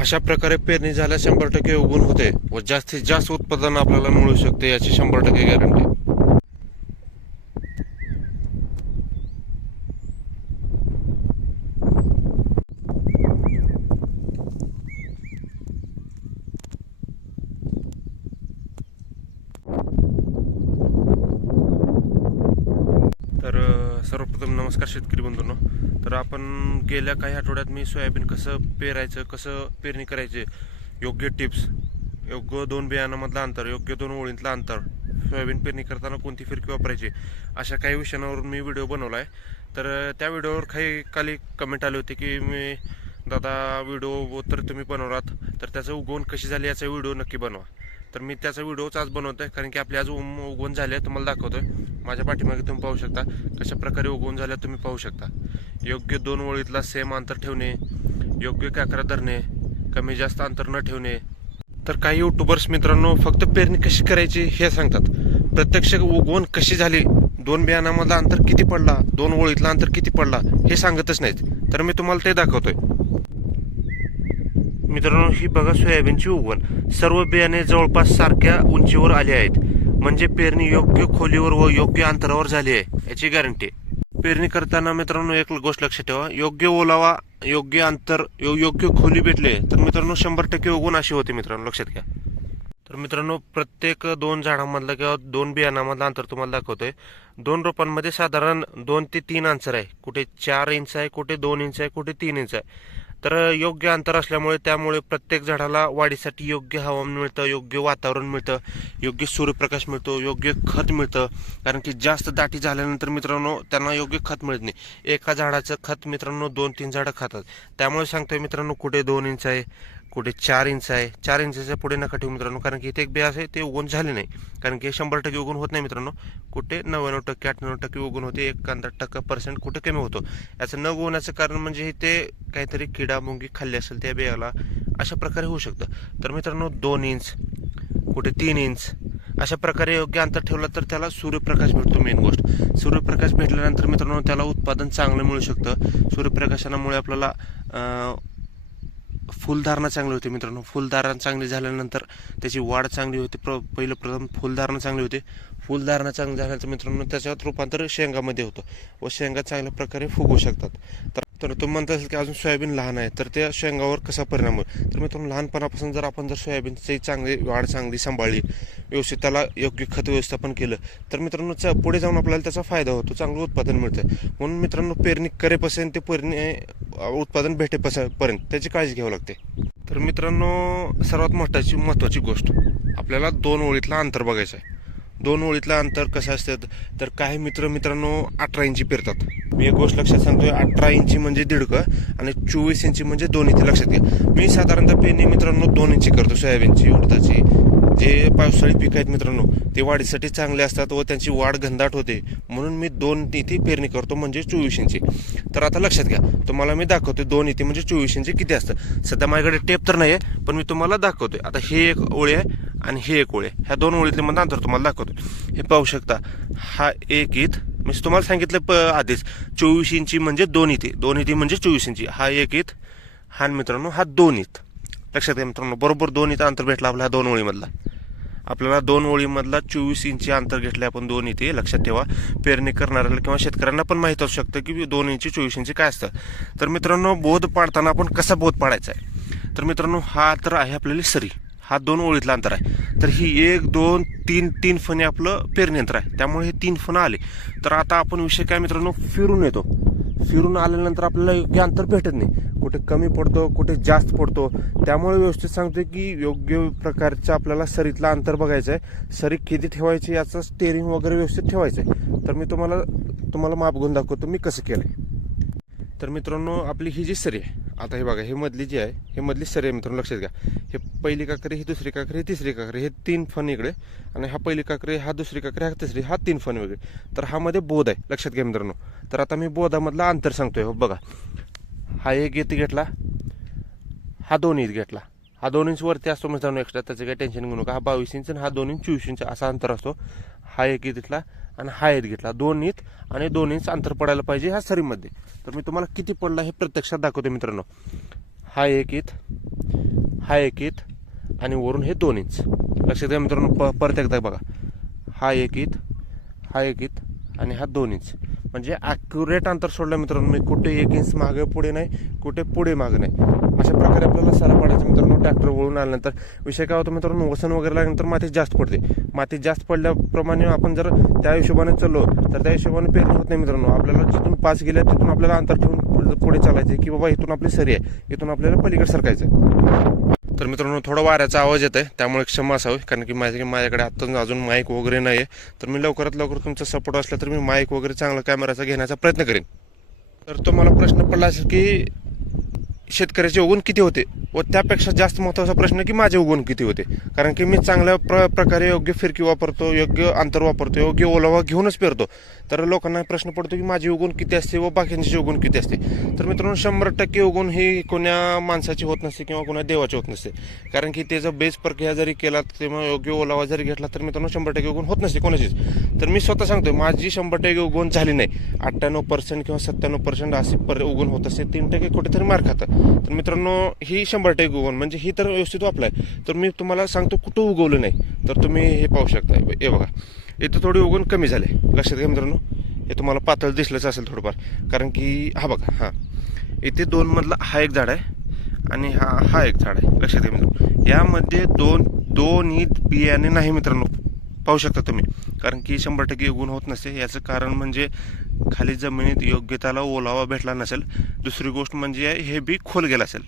अशा प्रकारे पेरणी झाल्यास 100% उगवण होते व जास्तीत जास्त उत्पादन आपल्याला मिळू शकते, याची 100% गॅरंटी. तर सर्वप्रथम नमस्कार शेतकरी बंधूंनो. तर आपण गेल्या काही आठवड्यात मी सोयाबीन कसं पेरायचं, कसं पेरणी करायचे, योग्य टिप्स, योग्य 2 बियाणामधलं अंतर, योग्य 2 ओळींतलं अंतर, सोयाबीन पेरणी करताना कोणती फिरकी वापरायची, अशा काही विषयांवरून मी व्हिडिओ बनवला आहे. तर त्या व्हिडिओवर खाली कमेंट आले होते की मी दादा व्हिडिओ तर तुम्ही बनवलात, तर त्याचं उगवण कशी झाली याचा व्हिडिओ नक्की बनवा. तर मी त्याचा व्हिडिओच आज बनवतोय, कारण की आपली आज उगवण झाली आहे, तुम्हाला दाखवतोय. माझ्या पाठीमागे तुम्ही पाहू शकता कशा प्रकारे उगवून झाल्या, तुम्ही पाहू शकता. योग्य 2 ओळीतला सेम अंतर ठेवणे, योग्य काकरा धरणे, कमी जास्त अंतर न ठेवणे. तर काही युट्यूबर्स मित्रांनो फक्त पेरणी कशी करायची हे सांगतात, प्रत्यक्ष उगवण कशी झाली, 2 बियाणामधला अंतर किती पडला, 2 ओळीतला अंतर किती पडला हे सांगतच नाहीत. तर मी तुम्हाला ते दाखवतोय. मित्रांनो, ही बघा सोयाबीनची उगवण. सर्व बियाणे जवळपास सारख्या उंचीवर आले आहेत, म्हणजे पेरणी योग्य खोलीवर व योग्य अंतरावर झाली आहे याची गॅरंटी. पेरणी करताना मित्रांनो एक गोष्ट लक्षात ठेवा, योग्य ओलावा, योग्य अंतर, योग्य खोली भेटले तर मित्रांनो 100% उगवण अशी होते. मित्रांनो लक्षात घ्या. तर मित्रांनो प्रत्येक 2 झाडांमधलं किंवा 2 बियाणामधलं अंतर तुम्हाला दाखवतोय. 2 रोपांमध्ये साधारण 2 ते 3 अंतर आहे, कुठे 4 इंच आहे, कुठे 2 इंच आहे, कुठे 3 इंच आहे. तर योग्य अंतर असल्यामुळे त्यामुळे प्रत्येक झाडाला वाढीसाठी योग्य हवामान मिळतं, योग्य वातावरण मिळतं, योग्य सूर्यप्रकाश मिळतो, योग्य खत मिळतं. कारण की जास्त दाटी झाल्यानंतर मित्रांनो त्यांना योग्य खत मिळत नाही. एका झाडाचं खत मित्रांनो 2-3 झाडं खातात. त्यामुळे सांगतोय मित्रांनो, कुठे 2 इंच आहे, कुठे 4 इंच आहे. 4 इंचाच्या पुढे नका ठेवू मित्रांनो, कारण की इथे एक बिया आहे ते उगवण झाले नाही, कारण की 100% उगवण होत नाही मित्रांनो. कुठे 99%, 98% उगवण होते, 1% कुठे कमी होतो. याचं न उगवण्याचं कारण म्हणजे ते काहीतरी किडा मुंगी खाल्ली असेल त्या बियाला, अशा प्रकारे होऊ शकतं. तर मित्रांनो 2 इंच, कुठे 3 इंच अशा प्रकारे योग्य अंतर ठेवलं तर त्याला सूर्यप्रकाश भेटतो. मेन गोष्ट, सूर्यप्रकाश भेटल्यानंतर मित्रांनो त्याला उत्पादन चांगलं मिळू शकतं. सूर्यप्रकाशामुळे आपल्याला फुलधारणा चांगली होते मित्रांनो. फुलधारणा चांगली झाल्यानंतर त्याची वाढ चांगली होते. प्रथम फुलधारणा चांगली होते. फुलधारणा चांगली झाल्यानंतर मित्रांनो त्याच्यात रूपांतर शेंगामध्ये होतं व शेंगा चांगल्या प्रकारे फुगू शकतात. तर तुम्ही म्हणता असेल की अजून सोयाबीन लहान आहे, तर त्या शेंगावर कसा परिणाम होईल. तर मित्रांनो लहानपणापासून जर आपण सोयाबीनची चांगली वाढ चांगली सांभाळली, व्यवस्थित त्याला योग्य खत व्यवस्थापन केलं, तर मित्रांनो पुढे जाऊन आपल्याला त्याचा फायदा होतो, चांगलं उत्पादन मिळतं. म्हणून मित्रांनो पेरणी करेपासून ते पेरणी उत्पादन भेटेपर्यंत त्याची काळजी घ्यावी लागते. तर मित्रांनो सर्वात महत्त्वाची गोष्ट, आपल्याला 2 ओळीतला अंतर बघायचं आहे. 2 ओळीतलं अंतर कसं असतं, तर काही मित्रांनो 18 इंची पेरतात. मी एक गोष्ट लक्षात सांगतोय, 18 इंची म्हणजे दीडकं आणि 24 इंची म्हणजे 2 इंची. लक्षात घ्या. मी साधारणतः पेरणी मित्रांनो 2 इंची करतो. सोयाबीनची, उडदाची, जे पावसाळी पीक आहेत मित्रांनो ते वाढीसाठी चांगले असतात व त्यांची वाढ घनदाट होते, म्हणून मी 2 इथे पेरणी करतो, म्हणजे 24 इंची. तर आता लक्षात घ्या, तुम्हाला मी दाखवतोय 2 इथे म्हणजे 24 इंची किती असतं. सध्या माझ्याकडे टेप तर नाही आहे, पण मी तुम्हाला दाखवतोय. आता हे एक ओळी आहे आणि हे एक ओळी आहे. ह्या 2 ओळीतले मध्ये अंतर तुम्हाला दाखवतोय. हे पाहू शकता, हा एक ईत, मी तुम्हाला सांगितलं आधीच 24 इंची म्हणजे 2 इथे, 2 इथे म्हणजे 24 इंची. हा एक ईत, हा मित्रांनो हा 2 ईत. लक्षात घ्या मित्रांनो, बरोबर 2 इथं अंतर भेटला आपल्याला 2 ओळीमधला. आपल्याला 2 ओळीमधला 24 इंची अंतर घेतले आपण 2 इथे. लक्षात ठेवा, पेरणी करणाऱ्याला किंवा शेतकऱ्यांना पण माहीत असू शकतं की 2 इंची 24 इंची काय असतं. तर मित्रांनो बोध पाडताना आपण कसा बोध पाडायचा आहे, तर मित्रांनो हा तर आहे आपल्याला सरी, हा 2 ओळीतला अंतर आहे. तर ही 1, 2, 3 फणे आपलं पेरणी यंत्र आहे, त्यामुळे हे 3 फणं आले. तर आता आपण विषय काय मित्रांनो, फिरून येतो. फिरून आल्यानंतर आपल्याला योग्य अंतर भेटत नाही, कुठे कमी पडतो, कुठे जास्त पडतो. त्यामुळे व्यवस्थित सांगतोय की योग्य प्रकारचं आपल्याला सरीतला अंतर बघायचं आहे. सरी किती ठेवायची याचं स्टेअरिंग वगैरे व्यवस्थित ठेवायचं आहे. तर मी तुम्हाला माप घेऊन दाखवतो मी कसं केलंय. तर मित्रांनो आपली ही जी सरी आहे, आता हे बघा, हे मधली जी आहे, हे मधली सरी आहे मित्रांनो. लक्षात घ्या, हे पहिली काकरी, ही दुसरी काकरी, ही तिसरी काकरी, हे 3 फण इकडे, आणि हा पहिली काकरी, हा दुसरी काकरी, हा तिसरी, हा 3 फण वेगळे. तर हा मध्ये बोध आहे. लक्षात घ्या मित्रांनो. तर आता मी बोधामधला अंतर सांगतोय. बघा, हा 1 ईत घेतला, हा 2 ईत घेतला, हा 2 इंच वरती असतो मित्रांनो एक्स्ट्रा, त्याचं काही टेन्शन घेऊ नका. हा 22 इंच आणि हा 2 इंच 24 इंच असा अंतर असतो. हा 1 ईत घेतला आणि हा 1 घेतला, 2 ईत आणि 2 इंच अंतर पडायला पाहिजे ह्या सरीमध्ये. तर मी तुम्हाला किती पडला हे प्रत्यक्षात दाखवतो मित्रांनो. हा 1 ईत, हा 1 इंच आणि वरून हे 2 इंच. लक्षात घ्या मित्रांनो, परत एकदा बघा, हा 1 इंच, हा 1 इंच आणि हा 2 इंच. म्हणजे ॲक्युरेट अंतर सोडलं मित्रांनो, मी कुठे 1 इंच मागे पुढे नाही, कुठे पुढे मागे नाही. अशा प्रकारे आपल्याला सला पाडायचं मित्रांनो. ट्रॅक्टर वळून आल्यानंतर विषय काय होतो मित्रांनो, वसन वगैरे लागल्यानंतर माती जास्त पडते. माती जास्त पडल्याप्रमाणे आपण जर त्या हिशोबाने चाललो तर त्या हिशोबाने पेरणी होत नाही मित्रांनो. आपल्याला जिथून 5 गेल्या तिथून आपल्याला अंतर ठेवून पुढे चालायचं की बाबा इथून आपली सरी आहे, इथून आपल्याला पलीकडे सरकायचं. तर मित्रांनो, थोडा वाऱ्याचा आवाज येत आहे, त्यामुळे क्षमा असावी, कारण की माझ्याकडे आता अजून माईक वगैरे नाही आहे. तर मी लवकरात लवकर तुमचा सपोर्ट असला तर मी माईक वगैरे चांगला कॅमेराचा घेण्याचा प्रयत्न करेन. तर तुम्हाला प्रश्न पडला असेल की शेतकऱ्याचे उगवण किती होते, व त्यापेक्षा जास्त महत्त्वाचा प्रश्न की माझे उगवण किती होते. कारण की मी चांगल्या प्रकारे योग्य फिरकी वापरतो, योग्य अंतर वापरतो, योग्य ओलावा घेऊनच पेरतो. तर लोकांना प्रश्न पडतो की माझी उगवण किती असते व बाकींची उगवण किती असते. तर मित्रांनो, 100% उगवण ही कोण्या माणसाची होत नसते किंवा कोणा देवाची होत नसते. कारण की त्याचा बेस प्रक्रिया जरी केला किंवा योग्य ओलावा जरी घेतला तर मित्रांनो 100% उगवण होत नसते कोणाचीच. तर मी स्वतः सांगतोय, माझी 100% उगवण झाली नाही. 98% किंवा 97% अशी उगवण होत असते. 3% कुठेतरी मार खातं. तर मित्रांनो, ही 100% उगवण म्हणजे ही तर व्यवस्थित वापलाय. तर मी तुम्हाला सांगतो कुठं उगवलं नाही. तर तुम्ही हे पाहू शकता, हे बघा, इथं थोडी उगवण कमी झाले. लक्षात घ्या मित्रांनो, हे तुम्हाला पातळ दिसलंच असेल थोडंफार. कारण की हा बघा, हा इथे 2 मधला हा एक झाड आहे आणि हा एक झाड आहे. लक्षात घ्या मित्रांनो, यामध्ये दोन ईद बियाणे नाही मित्रांनो, पाहू शकता तुम्ही. कारण की 100% उगवण होत नसते. याचं कारण म्हणजे खाली जमिनीत योग्य त्याला ओलावा भेटला नसेल. दुसरी गोष्ट म्हणजे हे बी खोल गेलं असेल.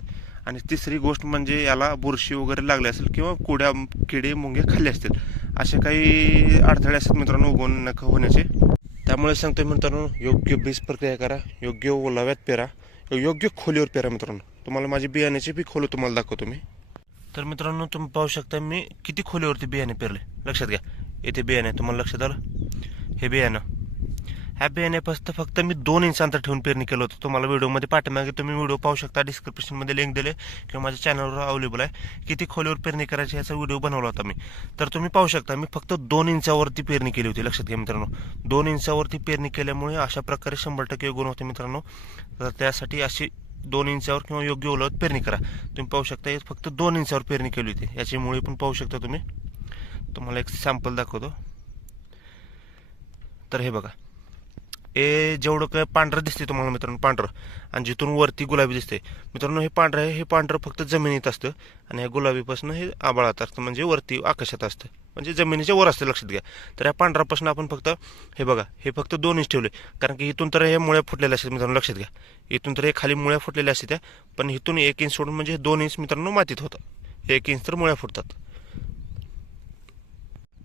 आणि तिसरी गोष्ट म्हणजे याला बुरशी वगैरे लागली असेल किंवा किडे मुंगे खाल्ले असतील. असे काही अडथळे असतात मित्रांनो उगवण नका होण्याचे. त्यामुळे सांगतोय मित्रांनो, योग्य बीज प्रक्रिया करा, योग्य ओलाव्यात पेरा, योग्य खोलीवर पेरा मित्रांनो. तुम्हाला माझी बियाण्याची बी खोली तुम्हाला दाखवतो मी. तर मित्रांनो, तुम्ही पाहू शकता मी किती खोलीवरती बियाणे पेरले. लक्षात घ्या, इथे बियाणे तुम्हाला लक्षात आलं, हे बियाणं, ह्या बियाणे फक्त मी 2 इंच अंतर ठेवून पेरणी केलं होतं. तुम्हाला व्हिडिओमध्ये पाठीमागे तुम्ही व्हिडिओ पाहू शकता, डिस्क्रिप्शनमध्ये लिंक दिले किंवा माझ्या चॅनलवर अवेलेबल आहे. किती खोलीवर पेरणी करायची याचा व्हिडिओ बनवला होता मी. तर तुम्ही पाहू शकता मी फक्त 2 इंचावरती पेरणी केली होती. लक्षात घ्या मित्रांनो, 2 इंचावरती पेरणी केल्यामुळे अशा प्रकारे 100% उगवण होते मित्रांनो. तर त्यासाठी अशी 2 इंचावर किंवा योग्य ओलाव्यात पेरणी करा. तुम्ही पाहू शकता फक्त 2 इंचावर पेरणी केली होती. याची मुळे पण पाहू शकता तुम्ही. तुम्हाला एक सॅम्पल दाखवतो. तर हे बघा, हे जेवढं काय पांढरं दिसते तुम्हाला मित्रांनो, पांढरं, आणि जिथून वरती गुलाबी दिसते मित्रांनो, हे पांढरं आहे. हे पांढरं फक्त जमिनीत असतं आणि ह्या गुलाबीपासून हे आभाळात असतं, म्हणजे वरती आकाशात असतं, म्हणजे जमिनीच्या वर असतं. लक्षात घ्या. तर ह्या पांढरापासून आपण फक्त हे बघा, हे फक्त 2 इंच ठेवले. कारण की इथून तर हे मुळ्या फुटलेल्या असतात मित्रांनो. लक्षात घ्या, इथून तर हे खाली मुळ्या फुटलेल्या असतात त्या, पण इथून 1 इंच सोडून म्हणजे 2 इंच मित्रांनो मातीत होतं. 1 इंच तर मुळ्या फुटतात.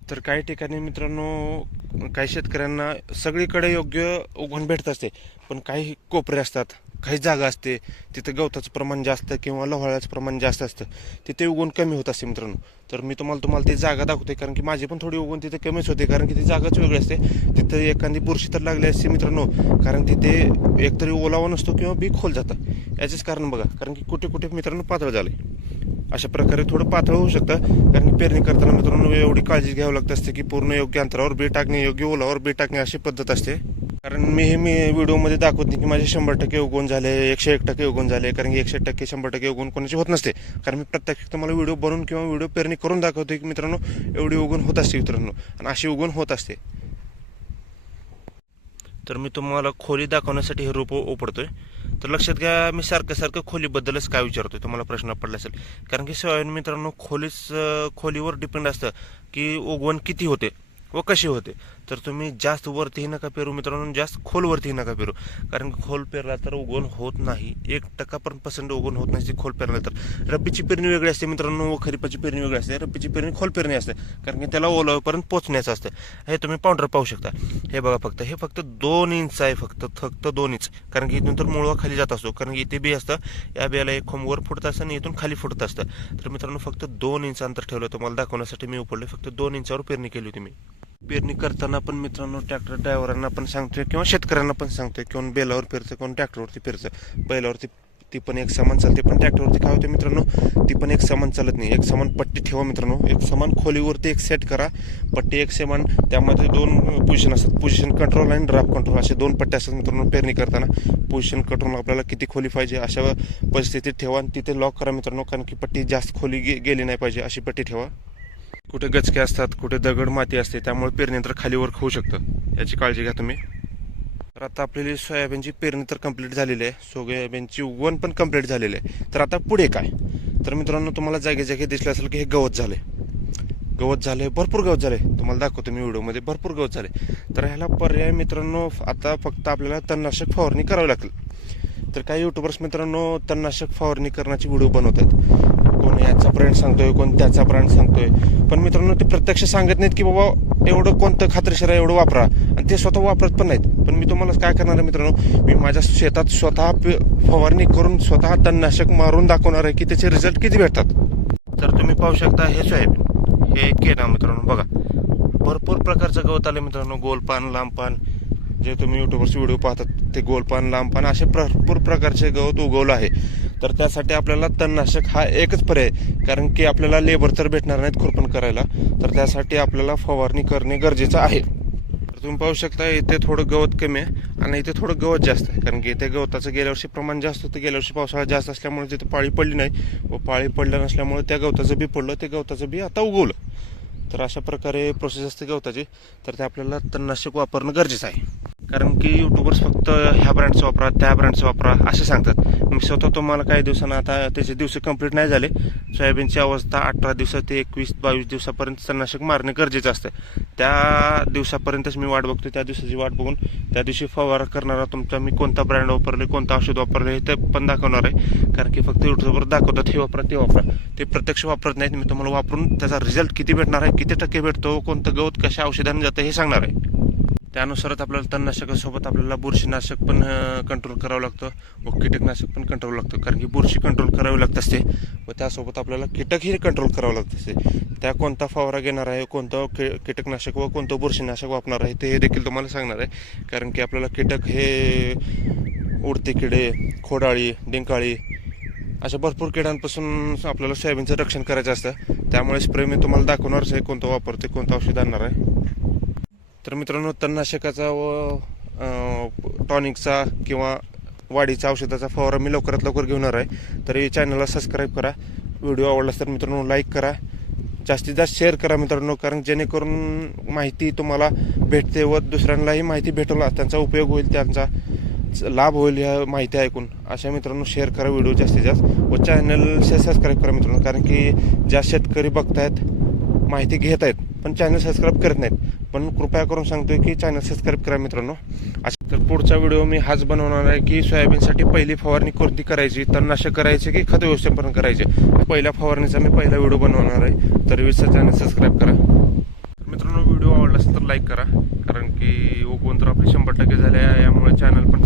तर काही ठिकाणी मित्रांनो, काही शेतकऱ्यांना सगळीकडे योग्य उगवण भेटत असते, पण काही कोपरे असतात, काही जागा असते तिथे गवताचं प्रमाण जास्त किंवा लोहाळ्याचं प्रमाण जास्त असतं, तिथे उगवण कमी होत असते मित्रांनो. तर मी तुम्हाला ती जागा दाखवते, कारण की माझी पण थोडी उगवण तिथे कमीच होते. कारण की ती जागाच वेगळी असते. तिथं एखादी बुरशी तर लागली असते मित्रांनो, कारण तिथे एकतरी ओलावा नसतो किंवा बी खोल जातं. याचेच कारण बघा, कारण की कुठे कुठे मित्रांनो पातळ झाले. अशा प्रकारे थोडं पातळ होऊ शकतं. कारण की पेरणी करताना मित्रांनो एवढी काळजी घ्यावी लागत असते की पूर्ण योग्य अंतरावर बी टाकणे, योग्य ओलावर बी टाकणे अशी पद्धत असते. कारण मी व्हिडिओमध्ये दाखवत नाही की माझे 100% उगवण झाले, 101% उगवण झाले. कारण की 101%, 100% उगवण कोणाची होत नसते. कारण मी प्रत्यक्ष तुम्हाला व्हिडिओ बनवून किंवा व्हिडिओ पेरणी करून दाखवतो की मित्रांनो एवढी उगवण होत असते मित्रांनो, आणि अशी उगवण होत असते. तर मी तुम्हाला खोली दाखवण्यासाठी हे रोप ओपडतोय. तर लक्षात घ्या, मी सारखं खोलीबद्दलच काय विचारतोय, तुम्हाला प्रश्न पडला असेल. कारण की सोयाबीन मित्रांनो खोलीवर डिपेंड असतं की उगवण किती होते व कशी होते. तर तुम्ही जास्त वरतीही नका पेरू मित्रांनो, जास्त खोलवरतीही नका पेरू. कारण की खोल पेरला तर उगवण होत नाही. 1% पण उगवण होत नाही खोल पेरला तर. रब्बीची पेरणी वेगळी असते मित्रांनो व खरीपाची पेरणी वेगळी असते. रब्बीची पेरणी खोल पेरणी असते, कारण की त्याला ओलाव्यापर्यंत पोहोचण्याचं असतं. हे तुम्ही पावडर पाहू शकता. हे बघा, हे फक्त 2 इंच आहे, फक्त 2 इंच. कारण की इथून तर मुळवा खाली जात असतो. कारण की इथे बी असतं, या बियाला एक खोम वर फुटत असतं आणि इथून खाली फुटत असतं. तर मित्रांनो फक्त 2 इंच अंतर ठेवलं तुम्हाला दाखवण्यासाठी मी उपडले. फक्त 2 इंचावर पेरणी केली होती मी. पेरणी करताना पण मित्रांनो ट्रॅक्टर ड्रायव्हरांना पण सांगतोय किंवा शेतकऱ्यांना पण सांगतोय, किंवा बैलावर पेरतं, किंवा ट्रॅक्टरवरती पेरतं. बैलावरती ती पण एक समान चालते. पण ट्रॅक्टरवरती काय होते मित्रांनो, ती पण एक समान चालत नाही. एक समान पट्टी ठेवा मित्रांनो, एक समान खोलीवरती एक सेट करा पट्टी एक समान. त्यामध्ये 2 पोझिशन असतात, पोझिशन कंट्रोल आणि ड्राफ्ट कंट्रोल असे 2 पट्ट्या असतात मित्रांनो. पेरणी करताना पोझिशन कंट्रोल आपल्याला किती खोली पाहिजे अशा परिस्थितीत ठेवा आणि तिथे लॉक करा मित्रांनो, कारण की पट्टी जास्त खोली गेली नाही पाहिजे अशी पट्टी ठेवा. कुठे गचके असतात, कुठे दगड माती असते, त्यामुळे पेरणीनंतर खालीवर होऊ शकतं, याची काळजी घ्या तुम्ही. तर आता आपली सोयाबीनची पेरणी तर कंप्लीट झालेली आहे, सोयाबीनची उगवण पण कंप्लीट झालेली आहे. तर आता पुढे काय, तर मित्रांनो तुम्हाला जागे जागे दिसलं असेल की हे गवत झाले, भरपूर गवत झाले. तुम्हाला दाखवतो मी व्हिडिओमध्ये, भरपूर गवत झाले. तर ह्याला पर्याय मित्रांनो आता फक्त आपल्याला तणनाशक फवारणी करावी लागेल. तर काही युट्यूबर्स मित्रांनो तणनाशक फवारणी करण्याची व्हिडिओ बनवतात, कोण याचा ब्रँड सांगतोय, कोण त्याचा ब्रँड सांगतोय. पण मित्रांनो ते प्रत्यक्ष सांगत नाहीत की बाबा एवढं कोणतं खात्रीशीर आहे एवढं वापरा, आणि ते स्वतः वापरत पण नाहीत. पण मी तुम्हाला काय करणार आहे मित्रांनो, मी माझ्या शेतात स्वतः फवारणी करून स्वतः तणनाशक मारून दाखवणार आहे की त्याचे रिझल्ट किती भेटतात. तर तुम्ही पाहू शकता हे सोयाबीन, हे केना मित्रांनो बघा, भरपूर प्रकारचं गवत आलं मित्रांनो. गोलपान, लांबपान, जे तुम्ही युट्यूबवरचे व्हिडिओ पाहतात ते गोलपान, लांबपान असे भरपूर प्रकारचे गवत उगवलं आहे. तर त्यासाठी आपल्याला तणनाशक हा एकच पर्याय, कारण की आपल्याला लेबर तर भेटणार नाहीत खुरपण करायला, तर त्यासाठी आपल्याला फवारणी करणे गरजेचं आहे. तर तुम्ही पाहू शकता इथे थोडं गवत कमी आहे आणि इथे थोडं गवत जास्त आहे, कारण की इथे गवताचं गेल्या वर्षी प्रमाण जास्त होतं. गेल्या वर्षी पावसाळा जास्त असल्यामुळे तिथे पाळी पडली नाही, व पाळी पडल्या नसल्यामुळे त्या गवताचं बी पडलं, ते गवताचं बी आता उगवलं. तर अशा प्रकारे प्रोसेस असते गवताची. तर ते आपल्याला तणनाशक वापरणं गरजेचं आहे, कारण की युट्यूबर्स फक्त ह्या ब्रँडचं वापरा, त्या ब्रँडचं वापरा असे सांगतात. मी स्वतः तुम्हाला काही दिवसांना, आता त्याचे दिवस कंप्लीट नाही झाले, सोयाबीनची अवस्था 18 दिवस ते 21-22 दिवसापर्यंत तणनाशक मारणे गरजेचं असतं. त्या दिवसापर्यंतच मी वाट बघतो, त्या दिवसाची वाट बघून त्या दिवशी फवारा करणारा तुमचा मी कोणता ब्रँड वापरले, कोणतं औषध वापरले हे ते पण दाखवणार आहे. कारण की फक्त युट्यूबवर दाखवतात हे वापरा ते वापरा, ते प्रत्यक्ष वापरत नाहीत. मी तुम्हाला वापरून त्याचा रिझल्ट किती भेटणार आहे, किती टक्के भेटतो, कोणतं गवत कशा औषधाने जातं हे सांगणार आहे. त्यानुसारच आपल्याला तणनाशकासोबत आपल्याला बुरशीनाशक पण कंट्रोल करावं लागतं व कीटकनाशक पण कंट्रोल लागतं, कारण की बुरशी कंट्रोल करावी लागत असते व त्यासोबत आपल्याला कीटकही कंट्रोल करावं लागत असते. त्या कोणता फवारा घेणार आहे, कोणतं कीटकनाशक व कोणतं बुरशीनाशक वापरणार आहे ते देखील तुम्हाला सांगणार आहे. कारण की आपल्याला कीटक हे उडते किडे, खोडाळी, डिंकाळी अशा भरपूर किड्यांपासून आपल्याला सोयाबीनचं रक्षण करायचं असतं. त्यामुळे स्प्रे मी तुम्हाला दाखवणारच आहे कोणतं वापरते, कोणतं औषध आणणार आहे. तर मित्रांनो तणनाशकाचा व टॉनिकचा किंवा वाढीचा औषधाचा फवारा मी लवकरात लवकर घेणार आहे. तर चॅनलला सबस्क्राईब करा, व्हिडिओ आवडला तर मित्रांनो लाईक करा, जास्तीत जास्त शेअर करा मित्रांनो, कारण जेणेकरून माहिती तुम्हाला भेटते व दुसऱ्यांनाही माहिती भेटवला त्यांचा उपयोग होईल, त्यांचा लाभ होईल ह्या माहिती ऐकून. अशा मित्रांनो शेअर करा व्हिडिओ जास्तीत जास्त व चॅनल सबस्क्राईब करा मित्रांनो, कारण की ज्या शेतकरी बघतायत माहिती घेत आहेत पण चॅनल सबस्क्राईब करत नाहीत, पण कृपया करून सांगतोय की चॅनल सबस्क्राईब करा मित्रांनो. तर पुढचा व्हिडिओ मी हाच बनवणार आहे की सोयाबीनसाठी पहिली फवारणी कोणती करायची, तणनाशक करायचे की खत व्यवस्थापन करायचे, पहिल्या फवारणीचा मी पहिला व्हिडिओ बनवणार आहे. तर चॅनल सबस्क्राईब करा मित्रांनो. व्हिडिओ आवडला असेल तर लाईक करा, कारण की उगवून तर आपले 100% झाले आहे, यामुळे चॅनल पण